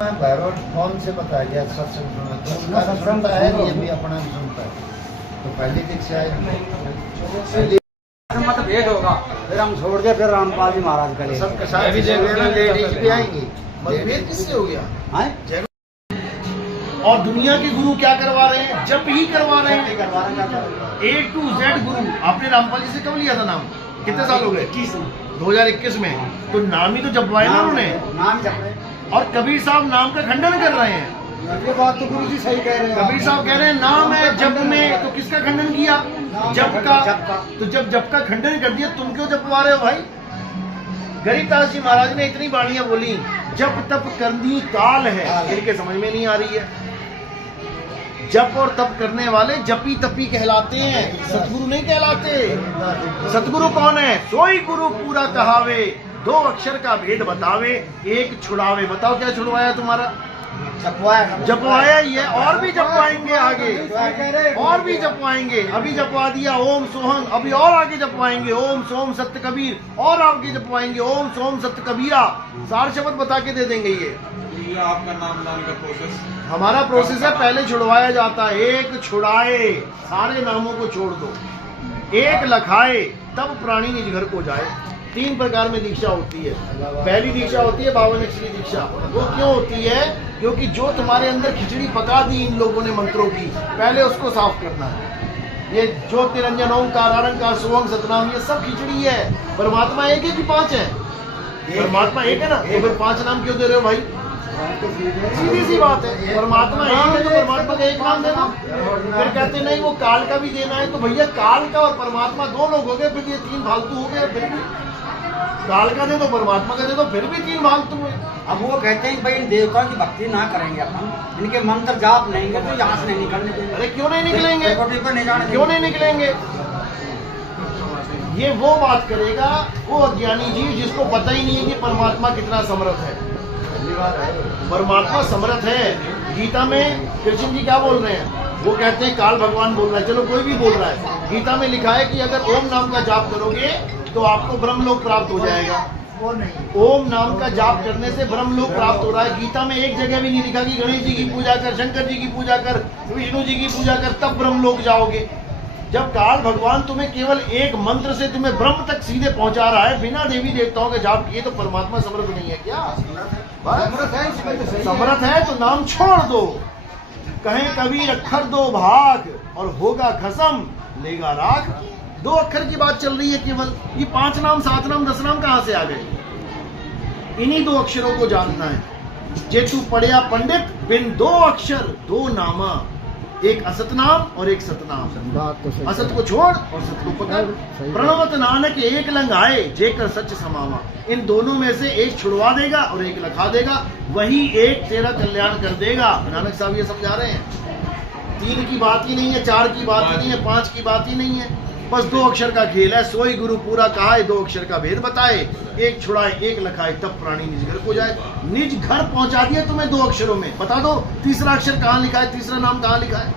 भैरव कौन से बताया गया सत्संग सुना तो उनका सुनता है, ये भी अपना भी सुनता है। तो पहली दीक्षा है मत भेद होगा, फिर हम छोड़ के फिर रामपाल जी महाराज करेंगे। सबके साथ भी लेडीज भी आएंगी। मतभेद किससे हो गया? और दुनिया के गुरु क्या करवा रहे हैं? जप ही करवा रहे हैं। A to Z गुरु। आपने रामपाल जी से कब लिया था नाम? कितने साल हो गए? 2021 में। तो नाम ही तो जपवाया ना उन्होंने। नाम जप रहे। और कबीर साहब नाम का खंडन कर रहे हैं। ये बात तो गुरु जी सही कह रहे हैं। कबीर साहब कह रहे हैं नाम है जप में, तो किसका खंडन किया? जप का। तो जब जप का खंडन कर दिया, तुम क्यों जपवा रहे हो भाई? गरीबदास जी महाराज ने इतनी बाणियां बोली, जप तप करनी काल है, इनके समझ में नहीं आ रही है। जप और तप करने वाले जपी तपी कहलाते हैं, सतगुरु नहीं कहलाते। सतगुरु कौन है? सोई गुरु पूरा कहावे, 2 अक्षर का भेद बतावे, 1 छुड़ावे। बताओ क्या छुड़वाया तुम्हारा? जपवाया ही है, और भी जपवाएंगे आगे, और भी जपवाएंगे। अभी जपवा दिया ओम सोहम, अभी और आगे जपवाएंगे ओम सोम सत्य कबीर, और आगे जपवाएंगे ओम सोम सत्य कबीरा। 4 शब्द बता के दे देंगे। ये आपका नाम का प्रोसेस, हमारा प्रोसेस है। पहले छुड़वाया जाता है, 1 छुड़ाए, सारे नामों को छोड़ दो, 1 लखाए, तब प्राणी निज घर को जाए। 3 प्रकार में दीक्षा होती है। पहली दीक्षा होती है 52 अक्षरी दीक्षा। वो क्यों होती है? क्योंकि जो तुम्हारे अंदर खिचड़ी पका दी इन लोगों ने मंत्रों की, पहले उसको साफ करना है। ये ज्योति निरंजन ओंकार आरंकार सुवंग सतनाम, ये सब खिचड़ी है। परमात्मा एक है कि 5 है? परमात्मा एक है ना, तो फिर 5 नाम क्यों दे रहे हो भाई? सीधी सी बात है। परमात्मा एक है तो परमात्मा का 1 नाम देना। फिर कहते नहीं वो काल का भी देना है, तो भैया काल का और परमात्मा 2 लोग हो गए, फिर ये 3 फालतू हो गए। फिर भी काल का दे दो, परमात्मा का दे दो, फिर भी 3 फालतू है। अब वो कहते हैं कि भाई इन देवताओं की भक्ति ना करेंगे अपन, इनके मंत्र जाप नहीं करते, यहाँ से नहीं निकलने देंगे। अरे क्यों नहीं निकलेंगे? क्यों नहीं निकलेंगे? ये वो बात करेगा वो अज्ञानी जीव जिसको पता ही नहीं है कि परमात्मा कितना समर्थ है। परमात्मा समर्थ है। गीता में कृष्ण जी क्या बोल रहे हैं? वो कहते हैं काल भगवान बोल रहा है, चलो कोई भी बोल रहा है। गीता में लिखा है कि अगर ओम नाम का जाप करोगे तो आपको ब्रह्मलोक प्राप्त हो जाएगा। वो नहीं, ओम नाम का जाप करने से ब्रह्मलोक प्राप्त हो रहा है। गीता में एक जगह भी नहीं लिखा कि गणेश जी की पूजा कर, शंकर जी की पूजा कर, विष्णु जी की पूजा कर, तब ब्रह्मलोक जाओगे। जब काल भगवान तुम्हें केवल 1 मंत्र से तुम्हें ब्रह्म तक सीधे पहुंचा रहा है बिना देवी देवताओं के जाप किए, तो परमात्मा समर्थ नहीं है क्या? समर्थ है तो नाम छोड़ दो। कहें कबीर अक्षर 2 भाग और होगा खसम लेगा राख। 2 अक्षर की बात चल रही है केवल। ये 5 नाम 7 नाम 10 नाम कहां से आ गए? इन्हीं 2 अक्षरों को जानना है। जे तू पढ़िया पंडित बिन 2 अक्षर 2 नामा, 1 असत नाम और 1 सतनाम। असत को छोड़ और सत को पकड़। प्रणवत नानक 1 लंग आए, जेकर सच समावा। इन दोनों में से 1 छुड़वा देगा और 1 लखा देगा, वही 1 तेरा कल्याण कर देगा। नानक साहब ये समझा रहे हैं। 3 की बात ही नहीं है, 4 की बात ही नहीं है, 5 की बात ही नहीं है। बस 2 अक्षर का खेल है। सोई गुरु पूरा कहाए, 2 अक्षर का भेद बताए, 1 छुड़ाए 1 लखाए, तब प्राणी निज घर को जाए। निज घर पहुंचा दिया तुम्हें 2 अक्षरों में। बता दो तीसरा अक्षर कहाँ लिखा है? तीसरा नाम कहाँ लिखा है?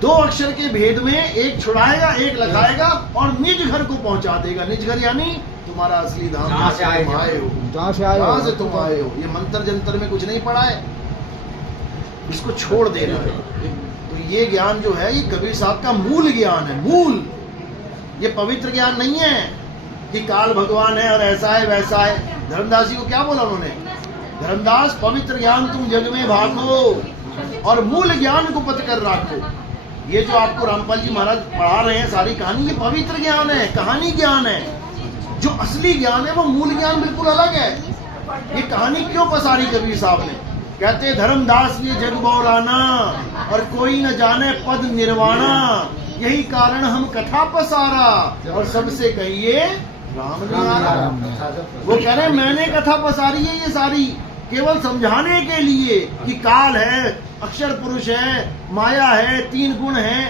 2 अक्षर के भेद में 1 छुड़ाएगा 1 लखाएगा और निज घर को पहुंचा देगा। निज घर यानी तुम्हारा असली धाम, जहाँ से आए हो, जहाँ से तुम आए हो। ये मंत्र जंतर में कुछ नहीं पड़ा है, इसको छोड़ देना है। तो ये ज्ञान जो है ये कबीर साहब का मूल ज्ञान है। मूल, ये पवित्र ज्ञान नहीं है कि काल भगवान है और ऐसा है वैसा है। धर्मदास जी को क्या बोला उन्होंने? धर्मदास पवित्र ज्ञान तुम जग में भागो और मूल ज्ञान को पत कर राखो। ये जो आपको रामपाल जी महाराज पढ़ा रहे हैं सारी कहानी, ये पवित्र ज्ञान है, कहानी ज्ञान है। जो असली ज्ञान है वो मूल ज्ञान बिल्कुल अलग है। ये कहानी क्यों पसारी कबीर साहब ने? कहते धर्मदास ये जग बौराना और कोई न जाने पद निर्वाणा, यही कारण हम कथा पसारा और सबसे कहिए राम निवारा। वो कह रहे मैंने कथा पसारी है ये सारी केवल समझाने के लिए कि काल है, अक्षर पुरुष है, माया है, 3 गुण है।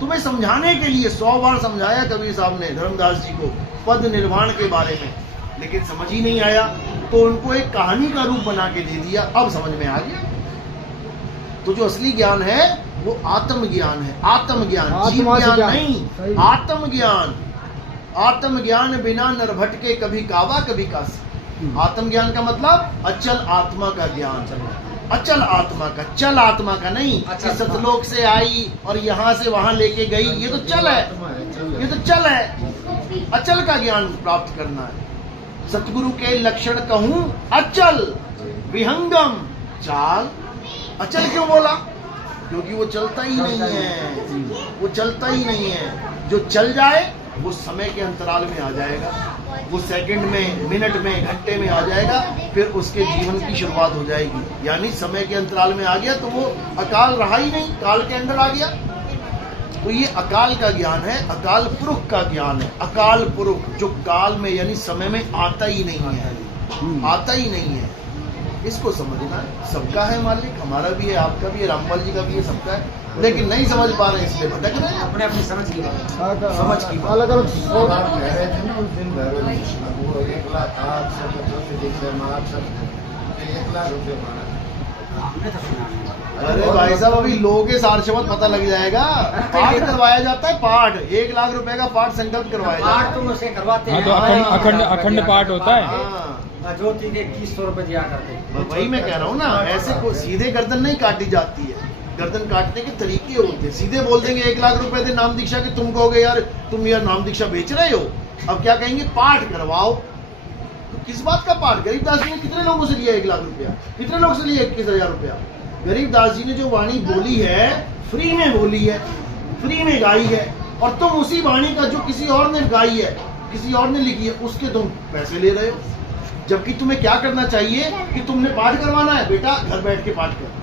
तुम्हें समझाने के लिए 100 बार समझाया कबीर साहब ने धर्मदास जी को पद निर्वाण के बारे में, लेकिन समझ ही नहीं आया। तो उनको एक कहानी का रूप बना के दे दिया, अब समझ में आ गया। तो जो असली ज्ञान है वो आत्मज्ञान है। आत्मज्ञान, जीव ज्ञान नहीं, आत्मज्ञान। आत्मज्ञान बिना नर भटके कभी कावा कभी काशी। आत्मज्ञान का मतलब अचल आत्मा का ज्ञान, अचल आत्मा का, चल आत्मा का नहीं कि सतलोक से आई और यहाँ से वहां लेके गई, ये तो चल है, ये तो चल है। अचल का ज्ञान प्राप्त करना है। सतगुरु के लक्षण कहूं अचल विहंगम चाल। अचल क्यों बोला? क्योंकि वो चलता ही नहीं है, वो चलता ही नहीं है। जो चल जाए वो समय के अंतराल में आ जाएगा, वो सेकंड में, मिनट में, घंटे में आ जाएगा, फिर उसके जीवन की शुरुआत हो जाएगी। यानी समय के अंतराल में आ गया तो वो अकाल रहा ही नहीं, काल के अंदर आ गया। तो ये अकाल का ज्ञान है, अकाल पुरुष का ज्ञान है। अकाल पुरुष जो काल में यानी समय में आता ही नहीं है, आता ही नहीं है। इसको समझना है। सबका है मालिक, हमारा भी है, आपका भी है, रामपाल जी का भी है, सबका है, लेकिन नहीं समझ पा रहे इसलिए भटक रहे हैं। अपने अपनी समझ की बात, समझ की बात। अलग अलग कह रहे थे ना उस दिन भैरव जी, अब वो 1,08,000 से 1,00,000 रुपये मारा। हमने तो सुना है। अरे भाई साहब, अभी लोगों के सार शब्द पता लग जाएगा। पाठ करवाया जाता है, पाठ 1,00,000 रुपए का पाठ संकल्प करवाया जाता पाठ है। तुम उसे करवाते हैं। तो अखंड पाठ होता है। हाँ, ज्योति के 2100 रुपए दिया करते। वही मैं कह रहा हूँ ना, ऐसे को सीधे गर्दन नहीं काटी जाती है। गर्दन काटने के तरीके होते हैं। सीधे बोल देंगे 1,00,000 रुपए दे नाम दीक्षा के, तुम कहोगे यार तुम यार नाम दीक्षा बेच रहे हो। अब क्या कहेंगे? पाठ करवाओ। तो किस बात का पाठ? गरीबदास जी ने कितने लोगों से लिया 1,00,000 रुपया? कितने लोग से लिया 21,000 रुपया? गरीबदास जी ने जो वाणी बोली है फ्री में बोली है, फ्री में गाई है, और तुम उसी वाणी का जो किसी और ने गाई है, किसी और ने लिखी है, उसके तुम पैसे ले रहे हो। जबकि तुम्हें क्या करना चाहिए कि तुमने पाठ करवाना है, बेटा घर बैठ के पाठ कर।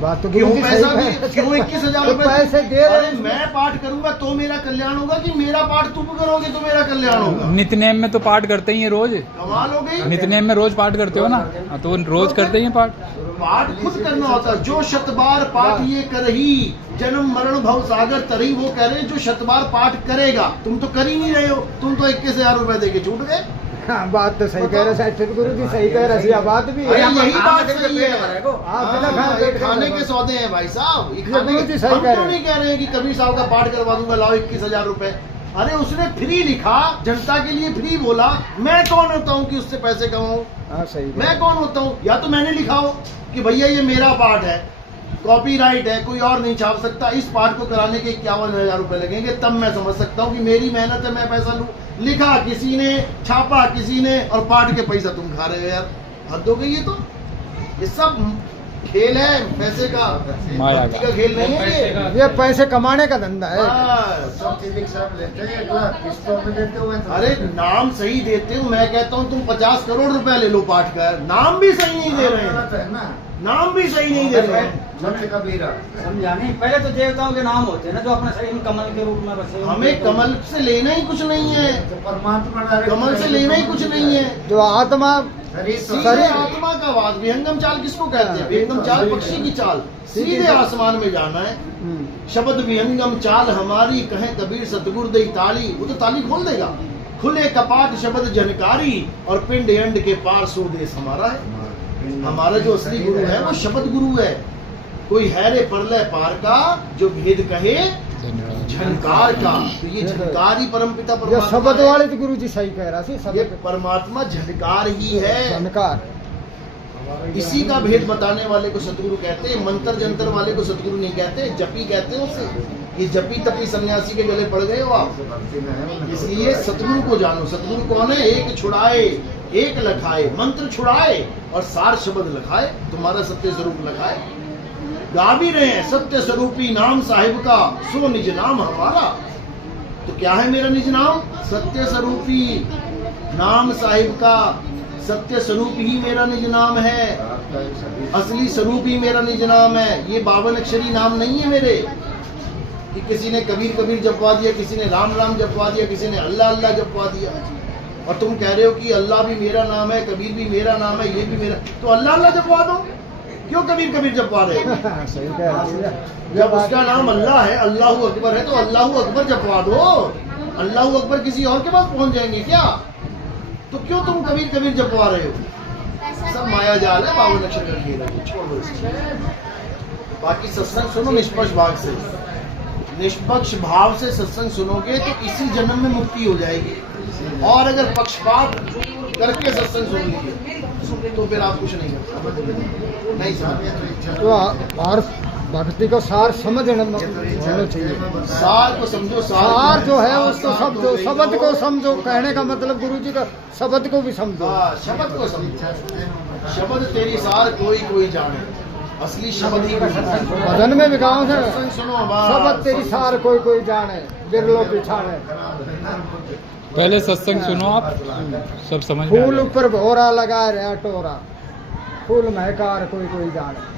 बात तो क्यों पैसा भी, क्यों 21,000 रुपए पैसे दे रहे? अरे मैं पाठ करूंगा तो मेरा कल्याण होगा कि मेरा पाठ तुम करोगे तो मेरा कल्याण होगा? नित्यनेम में तो पाठ करते ही हैं रोज। कमाल हो गई। नित्यनेम में रोज पाठ करते हो ना, तो रोज करते ही हैं पाठ। पाठ खुद करना होता है। जो शतबार पाठ ये करही, जन्म मरण भव सागर तरही, वो कह रहे हैं जो शतबार पाठ करेगा। तुम तो कर ही नहीं रहे हो, तुम तो 21,000 रुपए देके छूट गए। हाँ, बात तो सही कह रहे हैं, गुरु जी सही कह रहे हैं, बात भी अरे है। यही बात आप सही है। आप बिना हाँ, खाने ये के खाने के सौदे हैं भाई साहब। ये ये खाने गुरु जी के, सही हम कह क्यों रहे नहीं कह रहे हैं कि कबीर साहब का पाठ करवा दूंगा, लाओ 21,000 रुपए। अरे उसने फ्री लिखा, जनता के लिए फ्री बोला। मैं कौन होता हूँ कि उससे पैसे कमाऊं? हाँ, सही मैं कौन होता हूँ? या तो मैंने लिखा हो कि भैया ये मेरा पाठ है, कॉपीराइट है, कोई और नहीं छाप सकता, इस पाठ को कराने के 51,000 रुपए लगेंगे, तब मैं समझ सकता हूँ कि मेरी मेहनत है, मैं पैसा लूं। लिखा किसी ने, छापा किसी ने, और पाठ के पैसा तुम खा रहे हो यार। हद हो गई ये तो। ये सब खेल है पैसे का, माया भक्ति का खेल नहीं है ये। ये पैसे कमाने का धंधा है। बस। सब चीजें सब लेते हैं 1,00,000 किस्तों में देते हुए। अरे नाम सही देते हो, मैं कहता हूँ तुम 50 करोड़ रुपया ले लो पाठ का, नाम भी सही नहीं दे रहे हैं, है ना, नाम भी सही नहीं दे रहे हैं। संत कबीरा। समझा नहीं? पहले तो देवताओं के नाम होते हैं ना, जो अपने शरीर में कमल के रूप में बसे। हमें कमल से लेना ही कुछ नहीं है, तो परमात्मा डायरेक्ट कमल से लेना ही कुछ नहीं है। जो आत्मा शरीर तो सीधे आत्मा का वास। विहंगम चाल किसको कहते हैं? विहंगम चाल पक्षी की चाल, सीधे आसमान में जाना है। शब्द विहंगम चाल हमारी, कहे कबीर सतगुर दई ताली। वो तो ताली खोल देगा। खुले कपाट शब्द जनकारी, और पिंड अंड के पार सो देश हमारा है। हमारा जो असली गुरु है वो शब्द गुरु है। कोई है रे परलय पार का, जो भेद कहे झनकार का। तो ये झनकार ही परमपिता ये परमात्मा शब्द है। वाले तो गुरु जी सही कह रहा है, ये शब्द परमात्मा झनकार ही है। जानकार। इसी का भेद बताने वाले को सतगुरु कहते हैं। मंत्र जंतर वाले को सतगुरु नहीं कहते, जपी कहते हैं उसे। ये जपी तपी सन्यासी के गले पड़ गए हो आप। भक्ति में है वो। इसलिए सतगुरु को जानो। सतगुरु कौन है? एक छुड़ाए, एक लखाए, मंत्र छुड़ाए और सार शब्द लखाए, तुम्हारा सत्य स्वरूप लखाए। गा भी रहे हैं, सत्य स्वरूपी नाम साहिब का, सो निज नाम हमारा। तो क्या है मेरा निज नाम? सत्य स्वरूपी नाम साहिब का। सत्य स्वरूप ही मेरा निज नाम है, आपका एक शरीर असली स्वरूप ही मेरा निज नाम है। ये 52 अक्षरी नाम नहीं है मेरे, कि किसी ने कबीर कबीर जपवा दिया, किसी ने राम राम जपवा दिया, किसी ने अल्लाह अल्लाह जपवा दिया। और तुम कह रहे हो कि अल्लाह भी मेरा नाम है, कबीर भी मेरा नाम है, ये भी मेरा। तो अल्लाह अल्लाह जपवा दो, क्यों कबीर कबीर जपवा रहे हो? सही कह रहे हैं। जब उसका नाम अल्लाह है, अल्लाह अकबर है, तो अल्लाह अकबर जपवा दो। अल्लाह अकबर किसी और के पास पहुंच जाएंगे क्या? तो क्यों तुम कबीर कबीर जपवा रहे हो? सब माया जाल है, 52 अक्षर का खेल है, छोड़ दो इसको। बाकी सत्संग सुनो निष्पक्ष भाव से। निष्पक्ष भाव से सत्संग सुनोगे तो इसी जन्म में मुक्ति हो जाएगी। और अगर पक्षपात करके सत्संग सुन लीजिए तो फिर आप कुछ नहीं कर सकते, नहीं समझ। तो और भक्ति को सार समझना होना चाहिए। सार को समझो, सार जो है उसको समझो, शब्द को समझो। कहने का मतलब गुरु जी का शब्द को भी समझो। हाँ, शब्द को समझो। शब्द तेरी सार कोई कोई जाने, असली शब्द ही भजन में भी गाँव है, सत्संग सुनो बस। शब्द तेरी सार कोई कोई जाने, बिरलो पिछाड़े। पहले सत्संग सुनो आप, सब समझ में आ फूल जाएगा। ऊपर भोरा लगा रहा टोरा, फूल महकार कोई कोई जाने।